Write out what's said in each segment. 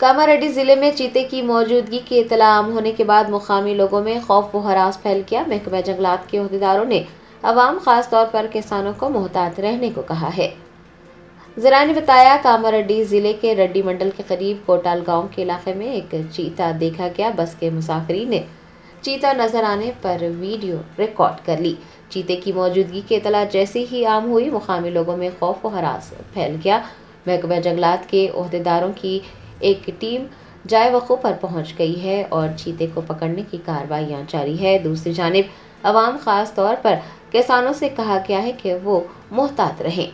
کاماریڈی ضلع میں چیتے کی موجودگی کی اطلاع عام ہونے کے بعد مقامی لوگوں میں خوف و ہراس پھیل گیا۔ محکمہ جنگلات کے عہدیداروں نے عوام خاص طور پر کسانوں کو محتاط رہنے کو کہا ہے۔ ذرائع نے بتایا کاماریڈی ضلع کے رڈی منڈل کے قریب کوٹال گاؤں کے علاقے میں ایک چیتا دیکھا گیا۔ بس کے مسافرین نے چیتا نظر آنے پر ویڈیو ریکارڈ کر لی۔ چیتے کی موجودگی کی اطلاع جیسے ہی عام ہوئی مقامی لوگوں میں خوف و ہراس پھیل گیا۔ محکمہ جنگلات کے عہدیداروں کی ایک ٹیم جائے وقوع پر پہنچ گئی ہے اور چیتے کو پکڑنے کی کارروائیاں جاری ہے۔ دوسری جانب عوام خاص طور پر کسانوں سے کہا گیا ہے کہ وہ محتاط رہیں۔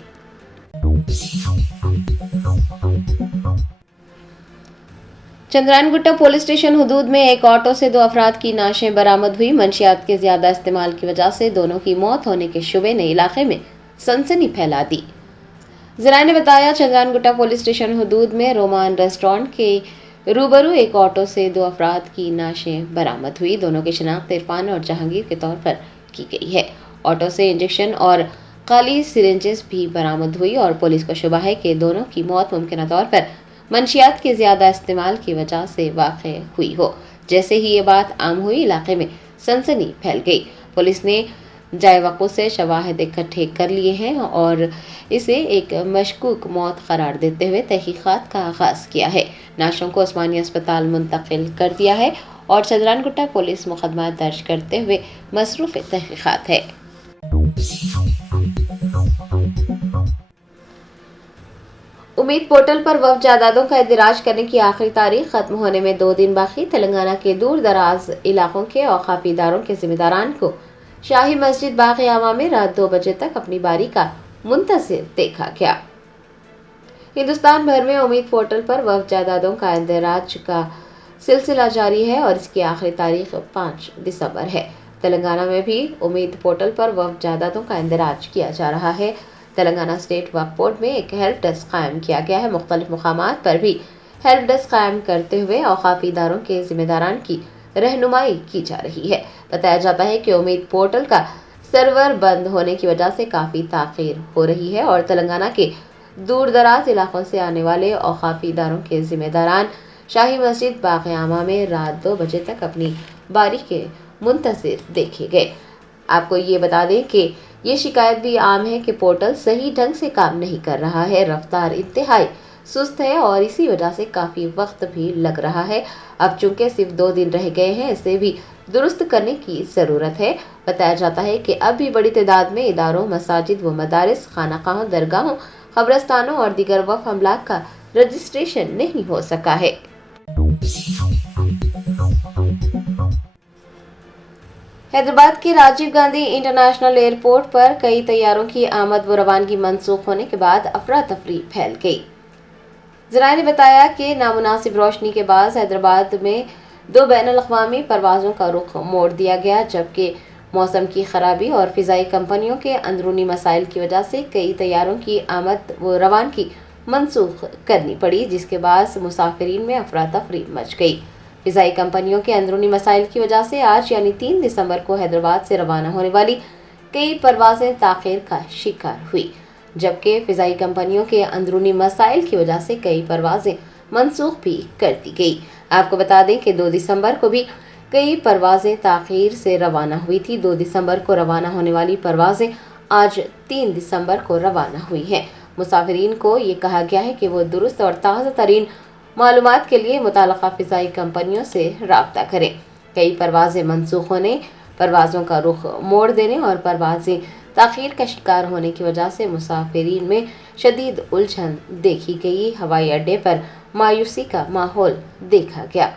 چندرائن گٹا پولیس اسٹیشن حدود میں ایک آٹو سے 2 افراد کی نعشیں برآمد ہوئی۔ منشیات کے زیادہ استعمال کی وجہ سے دونوں کی موت ہونے کے شبے نے علاقے میں سنسنی پھیلا دی۔ ذرائع نے بتایا چندرائن گٹا پولیس اسٹیشن حدود میں رومان ریسٹورانٹ کے روبرو ایک آٹو سے 2 افراد کی نعشیں برآمد ہوئی۔ دونوں کی شناخت عرفان اور جہانگیر کے طور پر کی گئی ہے۔ آٹو سے انجیکشن اور خالی سرنجز بھی برآمد ہوئی اور پولیس کو شبہ ہے کہ دونوں کی موت ممکنہ طور پر منشیات کے زیادہ استعمال کی وجہ سے واقع ہوئی ہو۔ جیسے ہی یہ بات عام ہوئی علاقے میں سنسنی پھیل گئی۔ پولیس نے جائے وقوع سے شواہد اکٹھے کر لیے ہیں اور اسے ایک مشکوک موت قرار دیتے ہوئے تحقیقات کا آغاز کیا ہے۔ نعشوں کو عثمانیہ اسپتال منتقل کر دیا ہے اور چندرائن گٹا پولیس مقدمہ درج کرتے ہوئے مصروف تحقیقات ہے۔ امید پورٹل پر وقف جائیدادوں کا اندراج کرنے کی آخری تاریخ ختم ہونے میں 2 دن باقی۔ تلنگانہ کے دور دراز علاقوں کے اوقافی اداروں کے ذمہ داران کو شاہی مسجد باغ عامہ میں رات 2 بجے تک اپنی باری کا منتظر دیکھا گیا۔ ہندوستان بھر میں امید پورٹل پر وقف جائیدادوں کا اندراج کا سلسلہ جاری ہے اور اس کی آخری تاریخ 5 دسمبر ہے۔ تلنگانہ میں بھی امید پورٹل پر وقف جائیدادوں کا اندراج کیا جا رہا ہے۔ تلنگانہ اسٹیٹ وقف بورڈ میں ایک ہیلپ ڈیسک قائم کیا گیا ہے۔ مختلف مقامات پر بھی ہیلپ ڈیسک قائم کرتے ہوئے اوقافی اداروں کے ذمہ داران کی رہنمائی کی جا رہی ہے۔ بتایا جاتا ہے کہ امید پورٹل کا سرور بند ہونے کی وجہ سے کافی تاخیر ہو رہی ہے اور تلنگانہ کے دور دراز علاقوں سے آنے والے اوقافی اداروں کے ذمہ داران شاہی مسجد باغ عامہ میں رات 2 بجے تک اپنی باری کے منتظر دیکھے گئے۔ آپ کو یہ بتا دیں کہ یہ شکایت بھی عام ہے کہ پورٹل صحیح ڈھنگ سے کام نہیں کر رہا ہے، رفتار انتہائی سست ہے اور اسی وجہ سے کافی وقت بھی لگ رہا ہے۔ اب چونکہ صرف 2 دن رہ گئے ہیں اسے بھی درست کرنے کی ضرورت ہے۔ بتایا جاتا ہے کہ اب بھی بڑی تعداد میں اداروں، مساجد و مدارس، خانقاہوں، درگاہوں، قبرستانوں اور دیگر وقف املاک کا رجسٹریشن نہیں ہو سکا ہے۔ حیدرآباد کے راجیو گاندھی انٹرنیشنل ایئرپورٹ پر کئی طیاروں کی آمد و روانگی منسوخ ہونے کے بعد افراتفری پھیل گئی۔ ذرائع نے بتایا کہ نامناسب روشنی کے باعث حیدرآباد میں 2 بین الاقوامی پروازوں کا رخ موڑ دیا گیا، جبکہ موسم کی خرابی اور فضائی کمپنیوں کے اندرونی مسائل کی وجہ سے کئی طیاروں کی آمد و روانگی منسوخ کرنی پڑی، جس کے باعث مسافرین میں افراتفری مچ گئی۔ فضائی کمپنیوں کے اندرونی مسائل کی وجہ سے آج یعنی 3 دسمبر کو حیدرآباد سے روانہ ہونے والی کئی پروازیں تاخیر کا شکار ہوئی، جبکہ فضائی کمپنیوں کے اندرونی مسائل کی وجہ سے کئی پروازیں منسوخ بھی کر دی گئی۔ آپ کو بتا دیں کہ 2 دسمبر کو بھی کئی پروازیں تاخیر سے روانہ ہوئی تھی۔ 2 دسمبر کو روانہ ہونے والی پروازیں آج 3 دسمبر کو روانہ ہوئی ہیں۔ مسافرین کو یہ کہا گیا ہے کہ وہ درست اور تازہ ترین معلومات کے لیے متعلقہ فضائی کمپنیوں سے رابطہ کریں۔ کئی پروازیں منسوخ ہونے، پروازوں کا رخ موڑ دینے اور پروازیں تاخیر کا شکار ہونے کی وجہ سے مسافرین میں شدید الجھن دیکھی گئی۔ ہوائی اڈے پر مایوسی کا ماحول دیکھا گیا۔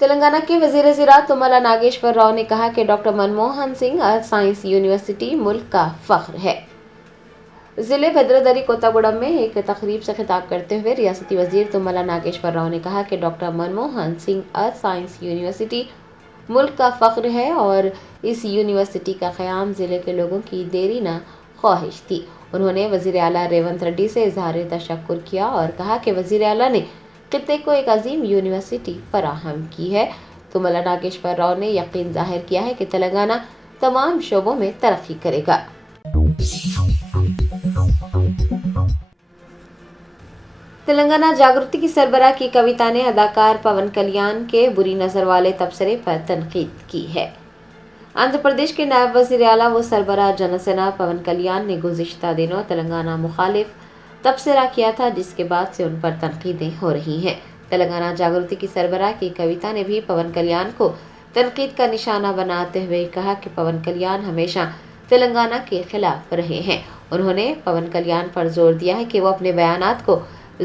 تلنگانہ کے وزیر زراعت تملا ناگیشور راؤ نے کہا کہ ڈاکٹر منموہن سنگھ ارتھ سائنس یونیورسٹی ملک کا فخر ہے۔ ضلع بھدردری کوتاگوڑم میں ایک تقریب سے خطاب کرتے ہوئے ریاستی وزیر تملا ناگیشور راؤ نے کہا کہ ڈاکٹر منموہن سنگھ ارتھ سائنس یونیورسٹی ملک کا فخر ہے اور اس یونیورسٹی کا قیام ضلع کے لوگوں کی دیرینہ خواہش تھی۔ انہوں نے وزیر اعلیٰ ریونت ریڈی سے اظہار تشکر کیا اور کہا کہ وزیر اعلیٰ نے خطے کو ایک عظیم یونیورسٹی فراہم کی ہے۔ تملا ناگیشور راؤ نے یقین ظاہر کیا ہے کہ تلنگانہ تمام شعبوں میں ترقی کرے گا۔ تلنگانہ جاگرتی کی سربراہ کی کویتا نے اداکار پون کلیان کے بری نظر والے تبصرے پر تنقید کی ہے۔ آندھرا پردیش کے نائب وزیر اعلیٰ و سربراہ جنسینا پون کلیان نے گزشتہ دنوں تلنگانہ مخالف تبصرہ کیا تھا، جس کے بعد سے ان پر تنقیدیں ہو رہی ہیں۔ تلنگانہ جاگرتی کی سربراہ کی کویتا نے بھی پون کلیان کو تنقید کا نشانہ بناتے ہوئے کہا کہ پون کلیان ہمیشہ تلنگانہ کے خلاف رہے ہیں۔ انہوں نے پون کلیان پر زور دیا ہے کہ وہ اپنے بیانات کو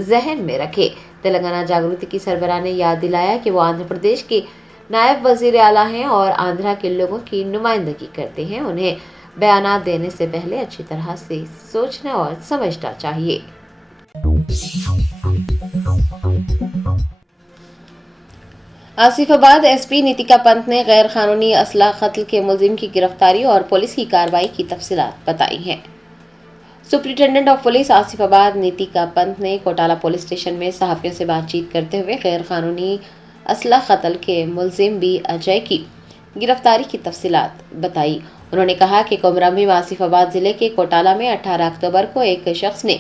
ذہن میں رکھے۔ تلنگانہ جاگرتی کی سربراہ نے یاد دلایا کہ وہ آندھرا پردیش کے نائب وزیر اعلیٰ ہیں اور آندھرا کے لوگوں کی نمائندگی کرتے ہیں۔ انہیں بیانات دینے سے پہلے اچھی طرح سے سوچنا اور سمجھنا چاہیے۔ آصف آباد ایس پی نیتیکا پنت نے غیر قانونی اسلحہ قتل کے ملزم کی گرفتاری اور پولیس کی کارروائی کی تفصیلات بتائی ہیں۔ سپرنٹینڈنٹ آف پولیس آصف آباد نیتیکا پنت نے کوٹالہ پولیس اسٹیشن میں صحافیوں سے بات چیت کرتے ہوئے غیر قانونی اسلحہ قتل کے ملزم بی اجے کی گرفتاری کی تفصیلات بتائی۔ انہوں نے کہا کہ کومرمبھیم آصف آباد ضلع کے کوٹالہ میں 18 اکتوبر کو ایک شخص نے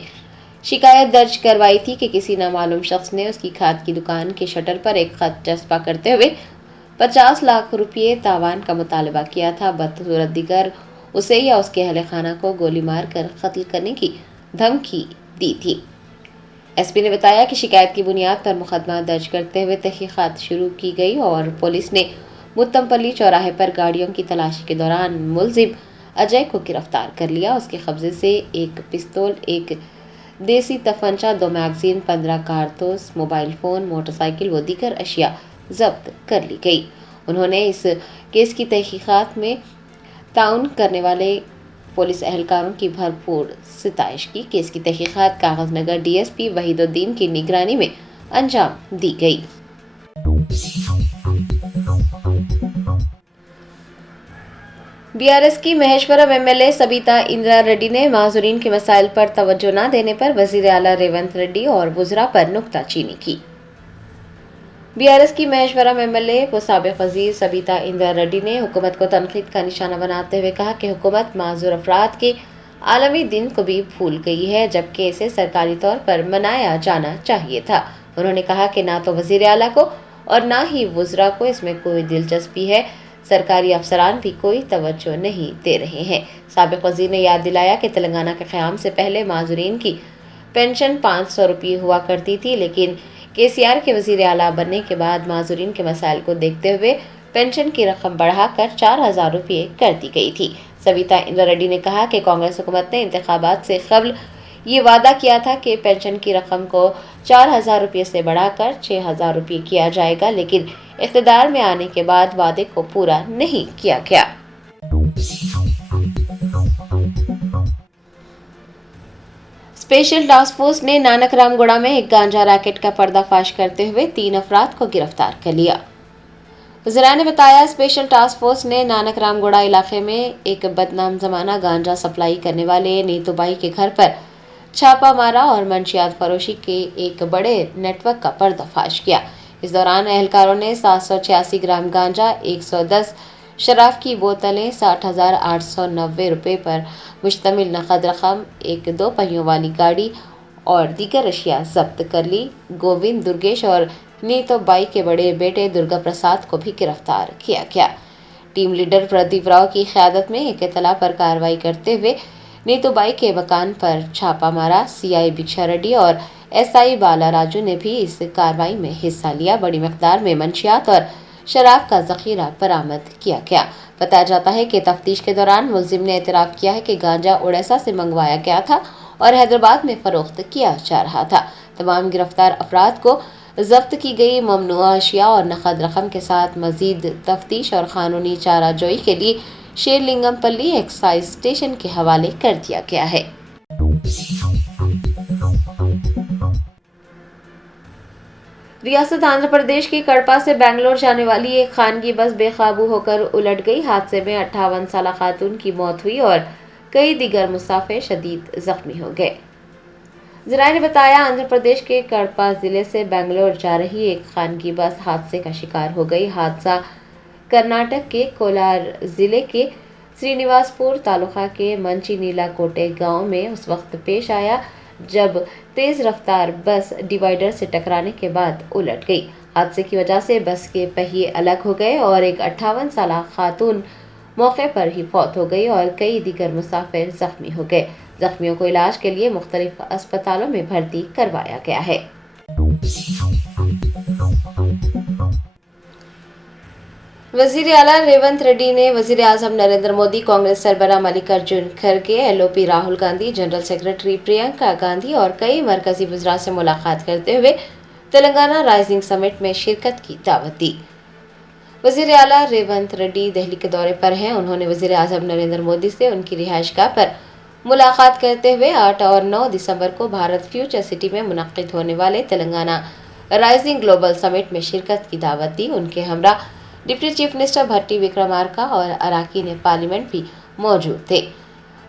شکایت درج کروائی تھی کہ کسی نامعلوم شخص نے اس کی کھاد کی دکان کے شٹر پر ایک خط چسپاں کرتے ہوئے 50 لاکھ روپے تاوان کا مطالبہ کیا تھا۔ بدصورت دیگر اسے یا اس کے اہل خانہ کو گولی مار کر قتل کرنے کی دھمکی دی تھی۔ ایس پی نے بتایا کہ شکایت کی بنیاد پر مقدمہ درج کرتے ہوئے تحقیقات شروع کی گئی اور پولیس نے متمپلی چوراہے پر گاڑیوں کی تلاشی کے دوران ملزم اجے کو گرفتار کر لیا۔ اس کے قبضے سے ایک پستول، ایک دیسی تفنچہ، 2 میگزین، 15 کارتوس، موبائل فون، موٹر سائیکل و دیگر اشیاء ضبط کر لی گئی۔ انہوں نے اس کیس کی تحقیقات میں تعاون کرنے والے پولیس اہلکاروں کی بھرپور ستائش کی۔ کیس کی تحقیقات Kaghaznagar D S P Waheeduddin کی نگرانی میں انجام دی گئی۔ بی آر ایس کی Maheshwaram M L A Sabitha Indra Reddy نے معذورین کے مسائل پر توجہ نہ دینے پر وزیر اعلیٰ ریونت ریڈی اور وزراء پر نکتہ چینی کی۔ بی آر ایس کی مہیشورم ایم ایل اے و سابق وزیر سبیتا اندرا ریڈی نے حکومت کو تنقید کا نشانہ بناتے ہوئے کہا کہ حکومت معذور افراد کے عالمی دن کو بھی بھول گئی ہے، جبکہ اسے سرکاری طور پر منایا جانا چاہیے تھا۔ انہوں نے کہا کہ نہ تو وزیر اعلیٰ کو اور نہ ہی وزراء کو اس میں کوئی دلچسپی ہے، سرکاری افسران بھی کوئی توجہ نہیں دے رہے ہیں۔ سابق وزیر نے یاد دلایا کہ تلنگانہ کے قیام سے پہلے معذورین کی پینشن 500 روپے ہوا کرتی تھی، لیکن کے سی آر کے وزیر اعلیٰ بننے کے بعد معذورین کے مسائل کو دیکھتے ہوئے پینشن کی رقم بڑھا کر 4000 روپے کر دی گئی تھی۔ سبیتا اندرا ریڈی نے کہا کہ کانگریس حکومت نے انتخابات سے قبل یہ وعدہ کیا تھا کہ پینشن کی رقم کو 4000 روپے سے بڑھا کر 6000 روپے کیا جائے گا، لیکن اقتدار میں آنے کے بعد وعدے کو پورا نہیں کیا گیا۔ اسپیشل ٹاسک فورس نے نانک رام گوڑہ میں ایک گانجا ریکٹ کا پردہ فاش کرتے ہوئے 3 افراد کو گرفتار کر لیا۔ وزراء نے بتایا اسپیشل ٹاسک فورس نے نانک رام گوڑہ علاقے میں ایک بدنام زمانہ گانجا سپلائی کرنے والے نیتو بائی کے گھر پر چھاپہ مارا اور منشیات فروشی کے ایک بڑے نیٹ ورک کا پردہ فاش کیا۔ اس دوران اہلکاروں نے 786 گرام گانجا، 110 شراب کی بوتلیں، 60,890 روپے پر مشتمل نقد رقم، ایک 2 پہیوں والی گاڑی اور دیگر اشیاء ضبط کر لی۔ گووند درگیش اور نیتو بائی کے بڑے بیٹے درگا پرساد کو بھی گرفتار کیا گیا۔ ٹیم لیڈر پردیپ راؤ کی قیادت میں ایک اطلاع پر کارروائی کرتے ہوئے نیتو بائی کے مکان پر چھاپہ مارا۔ سی آئی بھکشا ریڈی اور ایس آئی بالا راجو نے بھی اس کارروائی میں حصہ لیا۔ بڑی مقدار میں منشیات اور شراب کا ذخیرہ برآمد کیا گیا۔ بتایا جاتا ہے کہ تفتیش کے دوران ملزم نے اعتراف کیا ہے کہ گانجا اڑیسہ سے منگوایا گیا تھا اور حیدرآباد میں فروخت کیا جا رہا تھا۔ تمام گرفتار افراد کو ضبط کی گئی ممنوعہ اشیاء اور نقد رقم کے ساتھ مزید تفتیش اور قانونی چارہ جوئی کے لیے شیر لنگم پلی ایکسائز اسٹیشن کے حوالے کر دیا گیا ہے۔ ریاست آندھرا پردیش کے کڑپا سے بنگلور جانے والی ایک خانگی بس بے قابو ہو کر الٹ گئی۔ حادثے میں 58 سالہ خاتون کی موت ہوئی اور کئی دیگر مسافر شدید زخمی ہو گئے۔ ذرائع نے بتایا آندھرا پردیش کے کڑپا ضلع سے بنگلور جا رہی ایک خانگی بس حادثے کا شکار ہو گئی۔ حادثہ کرناٹک کے کولار ضلع کے سرینیواس پور تعلقہ کے منچی نیلا کوٹے گاؤں میں اس وقت پیش آیا جب تیز رفتار بس ڈیوائیڈر سے ٹکرانے کے بعد الٹ گئی۔ حادثے کی وجہ سے بس کے پہیے الگ ہو گئے اور ایک 58 سالہ خاتون موقع پر ہی فوت ہو گئی اور کئی دیگر مسافر زخمی ہو گئے۔ زخمیوں کو علاج کے لیے مختلف اسپتالوں میں بھرتی کروایا گیا ہے۔ وزیر اعلیٰ ریونت ریڈی نے وزیر اعظم نریندر مودی، کانگریس سربراہ Mallikarjun Kharge, LOP Rahul Gandhi, general secretary Priyanka Gandhi اور کئی مرکزی وزراء سے ملاقات کرتے ہوئے تلنگانہ رائزنگ سمٹ میں شرکت کی دعوت دی۔ وزیر اعلیٰ ریونت ریڈی دہلی کے دورے پر ہیں۔ انہوں نے وزیر اعظم نریندر مودی سے ان کی رہائش گاہ پر ملاقات کرتے ہوئے 8 اور 9 دسمبر کو بھارت فیوچر سٹی میں منعقد ہونے والے تلنگانہ رائزنگ گلوبل سمٹ میں شرکت کی دعوت دی۔ ان کے ہمراہ ڈپٹی چیف منسٹر بھٹی وکرمارکا اور اراکین پارلیمنٹ بھی موجود تھے۔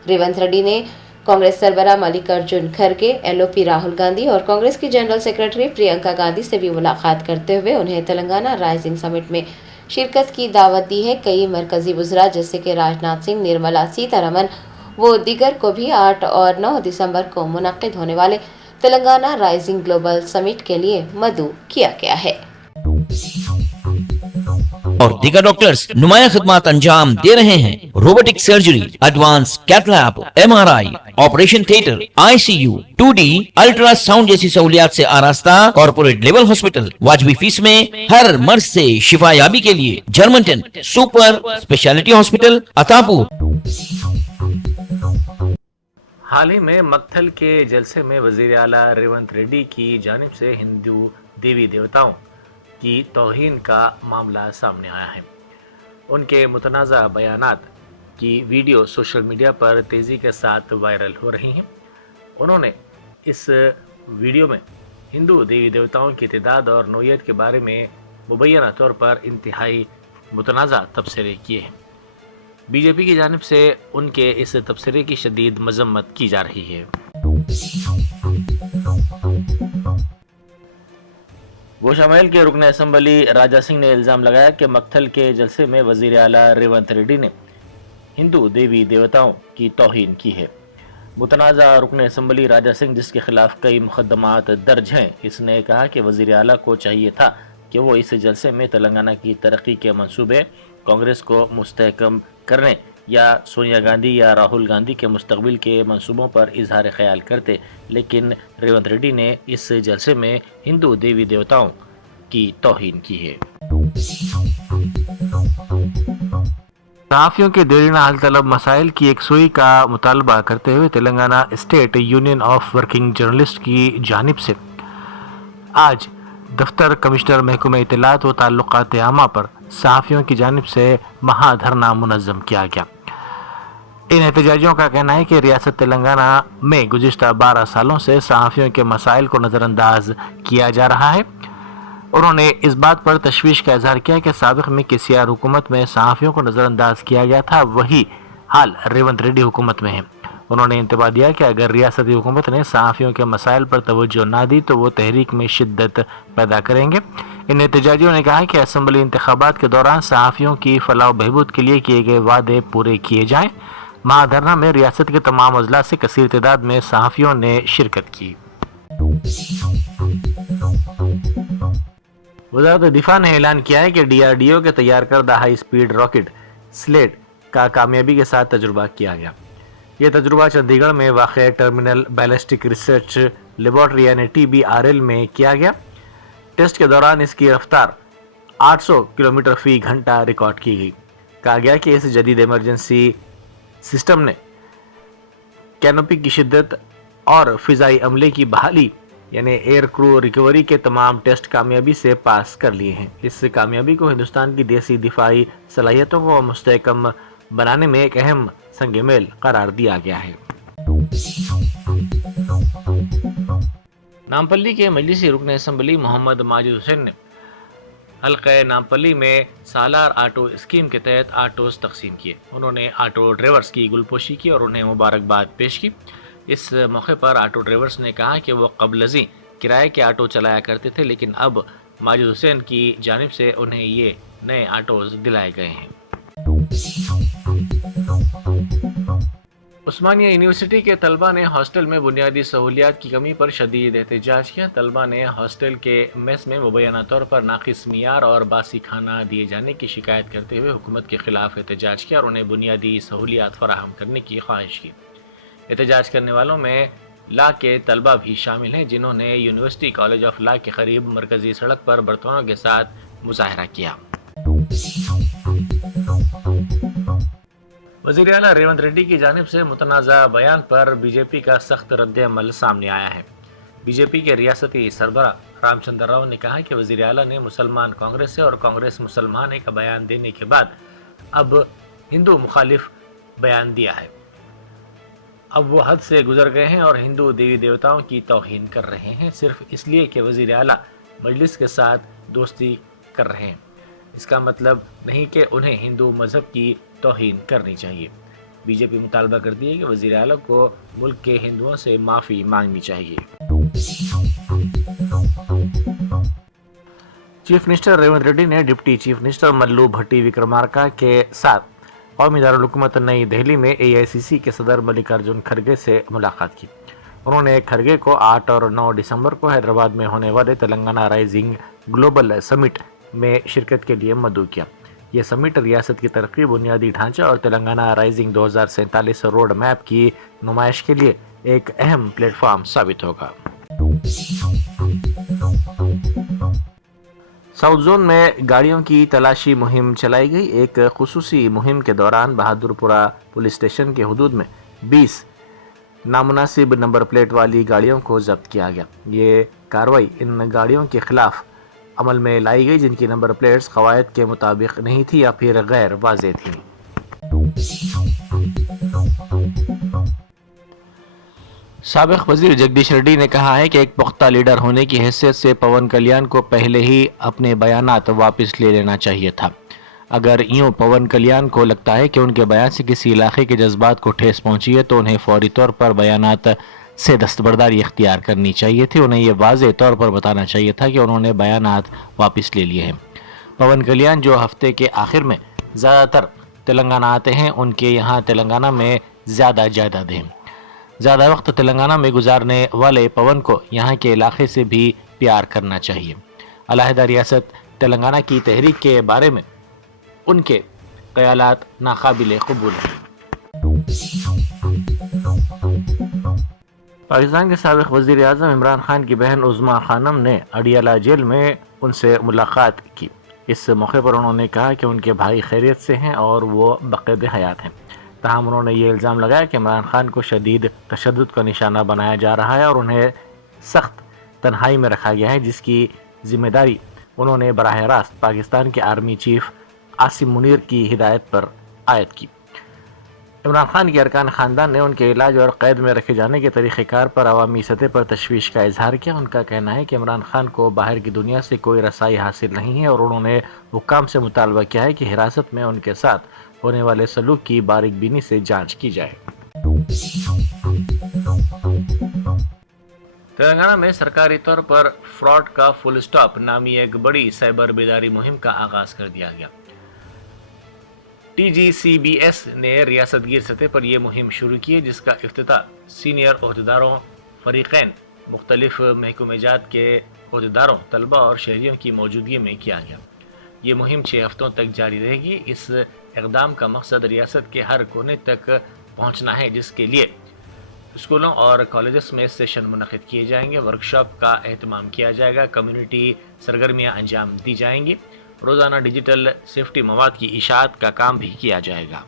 ریونت ریڈی نے کانگریس سربراہ ملکارجن کھڑگے، LOP راہل گاندھی اور کانگریس کی جنرل سیکرٹری پرینکا گاندھی سے بھی ملاقات کرتے ہوئے انہیں تلنگانہ رائزنگ سمٹ میں شرکت کی دعوت دی ہے۔ کئی مرکزی وزراء جیسے کہ راجناتھ سنگھ، نرملا سیتارمن و دیگر کو بھی 8 اور 9 دسمبر کو منعقد ہونے والے تلنگانہ رائزنگ گلوبل سمٹ کے لیے مدعو کیا گیا ہے۔ اور دیگر ڈاکٹرز نمایاں خدمات انجام دے رہے ہیں۔ Robotic surgery, advance cath lab, MRI، operation theatre, ICU، 2D ultrasound جیسی سہولیات سے آراستہ کارپوریٹ لیول ہاسپٹل، واجبی فیس میں ہر مرض سے شفا یابی کے لیے جرمنٹن سپر اسپیشلٹی ہاسپٹل عطاپور۔ حال ہی میں مکتھل کے جلسے میں وزیر اعلیٰ ریونت ریڈی کی جانب سے ہندو دیوی دیوتاؤں کی توہین کا معاملہ سامنے آیا ہے۔ ان کے متنازع بیانات کی ویڈیو سوشل میڈیا پر تیزی کے ساتھ وائرل ہو رہی ہیں۔ انہوں نے اس ویڈیو میں ہندو دیوی دیوتاؤں کی تعداد اور نوعیت کے بارے میں مبینہ طور پر انتہائی متنازع تبصرے کیے ہیں۔ BJP کی جانب سے ان کے اس تبصرے کی شدید مذمت کی جا رہی ہے۔ گوشامحل کے رکن اسمبلی راجا سنگھ نے الزام لگایا کہ مکتھل کے جلسے میں وزیر اعلیٰ ریونت ریڈی نے ہندو دیوی دیوتاؤں کی توہین کی ہے۔ متنازع رکن اسمبلی راجا سنگھ، جس کے خلاف کئی مقدمات درج ہیں، اس نے کہا کہ وزیر اعلیٰ کو چاہیے تھا کہ وہ اس جلسے میں تلنگانہ کی ترقی کے منصوبے، کانگریس کو مستحکم کرنے یا سونیا گاندھی یا راہل گاندھی کے مستقبل کے منصوبوں پر اظہار خیال کرتے، لیکن ریونت ریڈی نے اس جلسے میں ہندو دیوی دیوتاؤں کی توہین کی ہے۔ صحافیوں کے دیرینہ حل طلب مسائل کی یکسوئی کا مطالبہ کرتے ہوئے Telangana state union of working journalist کی جانب سے آج دفتر کمشنر محکمہ اطلاعات و تعلقات عامہ پر صحافیوں کی جانب سے مہا دھرنا منظم کیا گیا۔ ان احتجاجیوں کا کہنا ہے کہ ریاست تلنگانہ میں گزشتہ 12 سالوں سے صحافیوں کے مسائل کو نظر انداز کیا جا رہا ہے۔ انہوں نے اس بات پر تشویش کا اظہار کیا کہ سابق میں کسی اور حکومت میں صحافیوں کو نظر انداز کیا گیا تھا، وہی حال ریونت ریڈی حکومت میں ہے۔ انہوں نے انتباہ دیا کہ اگر ریاستی حکومت نے صحافیوں کے مسائل پر توجہ نہ دی تو وہ تحریک میں شدت پیدا کریں گے۔ ان احتجاجیوں نے کہا کہ اسمبلی انتخابات کے دوران صحافیوں کی فلاح و بہبود کے لیے کیے گئے وعدے پورے کیے جائیں۔ مہادھرنا میں ریاست کے تمام اضلاع سے کثیر تعداد میں صحافیوں نے شرکت کی۔ وزارت دفاع نے اعلان کیا ہے کہ DRDO کے تیار کردہ ہائی سپیڈ راکٹ سلیٹ کا کامیابی کے ساتھ تجربہ کیا گیا۔ یہ تجربہ چندی گڑھ میں واقع ٹرمینل بیلسٹک ریسرچ لیبارٹری یعنی TBRL میں کیا گیا۔ ٹیسٹ کے دوران اس کی رفتار 800 کلومیٹر فی گھنٹہ ریکارڈ کی گئی۔ کہا گیا کہ اس جدید ایمرجنسی سسٹم نے کینوپی کی شدت اور فضائی عملے کی بحالی یعنی ایئر کرو ریکوری کے تمام ٹیسٹ کامیابی سے پاس کر لیے ہیں۔ اس کامیابی کو ہندوستان کی دیسی دفاعی صلاحیتوں کو مستحکم بنانے میں ایک اہم سنگ میل قرار دیا گیا ہے۔ نامپلی کے مجلسی رکن اسمبلی محمد ماجد حسین نے حلقہ نامپلی میں سالار آٹو اسکیم کے تحت آٹوز تقسیم کیے۔ انہوں نے آٹو ڈرائیورز کی گلپوشی کی اور انہیں مبارکباد پیش کی۔ اس موقع پر آٹو ڈرائیورز نے کہا کہ وہ قبل ازیں کرائے کے آٹو چلایا کرتے تھے، لیکن اب ماجد حسین کی جانب سے انہیں یہ نئے آٹوز دلائے گئے ہیں۔ عثمانیہ یونیورسٹی کے طلبہ نے ہاسٹل میں بنیادی سہولیات کی کمی پر شدید احتجاج کیا۔ طلبہ نے ہاسٹل کے میس میں مبینہ طور پر ناقص معیار اور باسی کھانا دیے جانے کی شکایت کرتے ہوئے حکومت کے خلاف احتجاج کیا اور انہیں بنیادی سہولیات فراہم کرنے کی خواہش کی۔ احتجاج کرنے والوں میں لا کے طلبہ بھی شامل ہیں، جنہوں نے یونیورسٹی کالج آف لا کے قریب مرکزی سڑک پر برتنوں کے ساتھ مظاہرہ کیا۔ وزیر اعلیٰ ریونت ریڈی کی جانب سے متنازع بیان پر بی جے پی کا سخت رد عمل سامنے آیا ہے۔ بی جے پی کے ریاستی سربراہ رام چندر راؤ نے کہا کہ وزیر اعلیٰ نے مسلمان کانگریس سے اور کانگریس مسلمان کا بیان دینے کے بعد اب ہندو مخالف بیان دیا ہے۔ اب وہ حد سے گزر گئے ہیں اور ہندو دیوی دیوتاؤں کی توہین کر رہے ہیں، صرف اس لیے کہ وزیر اعلیٰ مجلس کے ساتھ دوستی کر رہے ہیں۔ اس کا مطلب نہیں کہ انہیں ہندو مذہب کی توہین کرنی چاہیے۔ بی جے پی مطالبہ کرتی ہے کہ وزیر اعلیٰ کو ملک کے ہندوؤں سے معافی مانگنی چاہیے۔ چیف منسٹر ریونت ریڈی نے ڈپٹی چیف منسٹر ملو بھٹی وکرمارکا کے ساتھ قومی دارالحکومت نئی دہلی میں اے آئی سی سی کے صدر ملکارجن کھڑگے سے ملاقات کی۔ انہوں نے کھڑگے کو 8 اور 9 دسمبر کو حیدرآباد میں ہونے والے تلنگانہ رائزنگ گلوبل سمٹ میں شرکت کے لیے مدعو کیا۔ یہ سمٹ ریاست کی ترقی، بنیادی ڈھانچہ اور تلنگانہ رائزنگ 2047 روڈ میپ کی نمائش کے لیے ایک اہم پلیٹ فارم ثابت ہوگا۔ ساؤتھ زون میں گاڑیوں کی تلاشی مہم چلائی گئی۔ ایک خصوصی مہم کے دوران بہادرپورہ پولیس اسٹیشن کے حدود میں 20 نامناسب نمبر پلیٹ والی گاڑیوں کو ضبط کیا گیا۔ یہ کارروائی ان گاڑیوں کے خلاف عمل میں لائی گئی جن کی نمبر پلیٹس قواعد کے مطابق نہیں تھی یا پھر غیر واضح تھیں۔ سابق وزیر جگدیش ریڈی نے کہا ہے کہ ایک پختہ لیڈر ہونے کی حیثیت سے پون کلیان کو پہلے ہی اپنے بیانات واپس لے لینا چاہیے تھا۔ اگر یوں پون کلیان کو لگتا ہے کہ ان کے بیان سے کسی علاقے کے جذبات کو ٹھیس پہنچی ہے تو انہیں فوری طور پر بیانات سے دستبرداری اختیار کرنی چاہیے تھی۔ انہیں یہ واضح طور پر بتانا چاہیے تھا کہ انہوں نے بیانات واپس لے لیے ہیں۔ پون کلیان جو ہفتے کے آخر میں زیادہ تر تلنگانہ آتے ہیں، ان کے یہاں تلنگانہ میں زیادہ جائیداد ہیں۔ زیادہ وقت تلنگانہ میں گزارنے والے پون کو یہاں کے علاقے سے بھی پیار کرنا چاہیے۔ علیحدہ ریاست تلنگانہ کی تحریک کے بارے میں ان کے خیالات ناقابل قبول ہیں۔ پاکستان کے سابق وزیر اعظم عمران خان کی بہن عظمیٰ خانم نے اڈیالہ جیل میں ان سے ملاقات کی۔ اس موقع پر انہوں نے کہا کہ ان کے بھائی خیریت سے ہیں اور وہ بقید حیات ہیں۔ تاہم انہوں نے یہ الزام لگایا کہ عمران خان کو شدید تشدد کا نشانہ بنایا جا رہا ہے اور انہیں سخت تنہائی میں رکھا گیا ہے، جس کی ذمہ داری انہوں نے براہ راست پاکستان کے آرمی چیف عاصم منیر کی ہدایت پر عائد کی۔ عمران خان کے ارکان خاندان نے ان کے علاج اور قید میں رکھے جانے کے طریقہ کار پر عوامی سطح پر تشویش کا اظہار کیا۔ ان کا کہنا ہے کہ عمران خان کو باہر کی دنیا سے کوئی رسائی حاصل نہیں ہے اور انہوں نے حکام سے مطالبہ کیا ہے کہ حراست میں ان کے ساتھ ہونے والے سلوک کی باریک بینی سے جانچ کی جائے۔ تلنگانہ میں سرکاری طور پر فراڈ کا فل سٹاپ نامی ایک بڑی سائبر بیداری مہم کا آغاز کر دیا گیا۔ T G C B S نے ریاست گیر سطح پر یہ مہم شروع کی ہے، جس کا افتتاح سینئر عہدیداروں، فریقین، مختلف محکمہ جات کے عہدیداروں، طلبہ اور شہریوں کی موجودگی میں کیا گیا۔ یہ مہم 6 ہفتوں تک جاری رہے گی۔ اس اقدام کا مقصد ریاست کے ہر کونے تک پہنچنا ہے، جس کے لیے اسکولوں اور کالجز میں سیشن منعقد کیے جائیں گے، ورکشاپ کا اہتمام کیا جائے گا، کمیونٹی سرگرمیاں انجام دی جائیں گی، روزانہ ڈیجیٹل سیفٹی مواد کی اشاعت کا کام بھی کیا جائے گا۔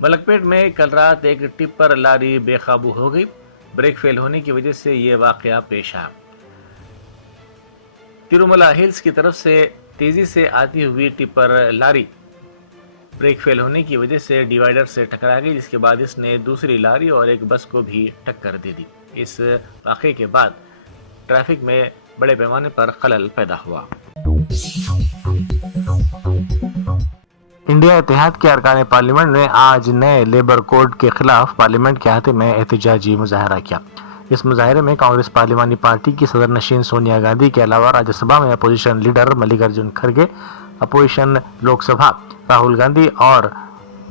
ملک پیٹ میں کل رات ایک ٹپر لاری بے قابو ہو گئی۔ بریک فیل ہونے کی وجہ سے یہ واقعہ پیش آیا۔ تروملا ہلز کی طرف سے تیزی سے آتی ہوئی ٹپر لاری بریک فیل ہونے کی وجہ سے ڈیوائیڈر سے ٹکرا گئی، جس کے بعد اس نے دوسری لاری اور ایک بس کو بھی ٹکر دے دی۔ اس واقعے کے بعد ٹریفک میں بڑے پیمانے پر خلل پیدا ہوا۔ انڈیا اتحاد کے ارکان پارلیمنٹ نے آج نئے لیبر کوڈ کے خلاف پارلیمنٹ کے احاطے میں احتجاجی مظاہرہ کیا۔ اس مظاہرے میں کانگریس پارلیمانی پارٹی کی صدر نشین سونیا گاندھی کے علاوہ راجیہ سبھا میں opposition leader ملکارجن Kharge, opposition Lok Sabha Rahul Gandhi اور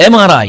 MRI,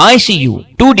ICU, 2D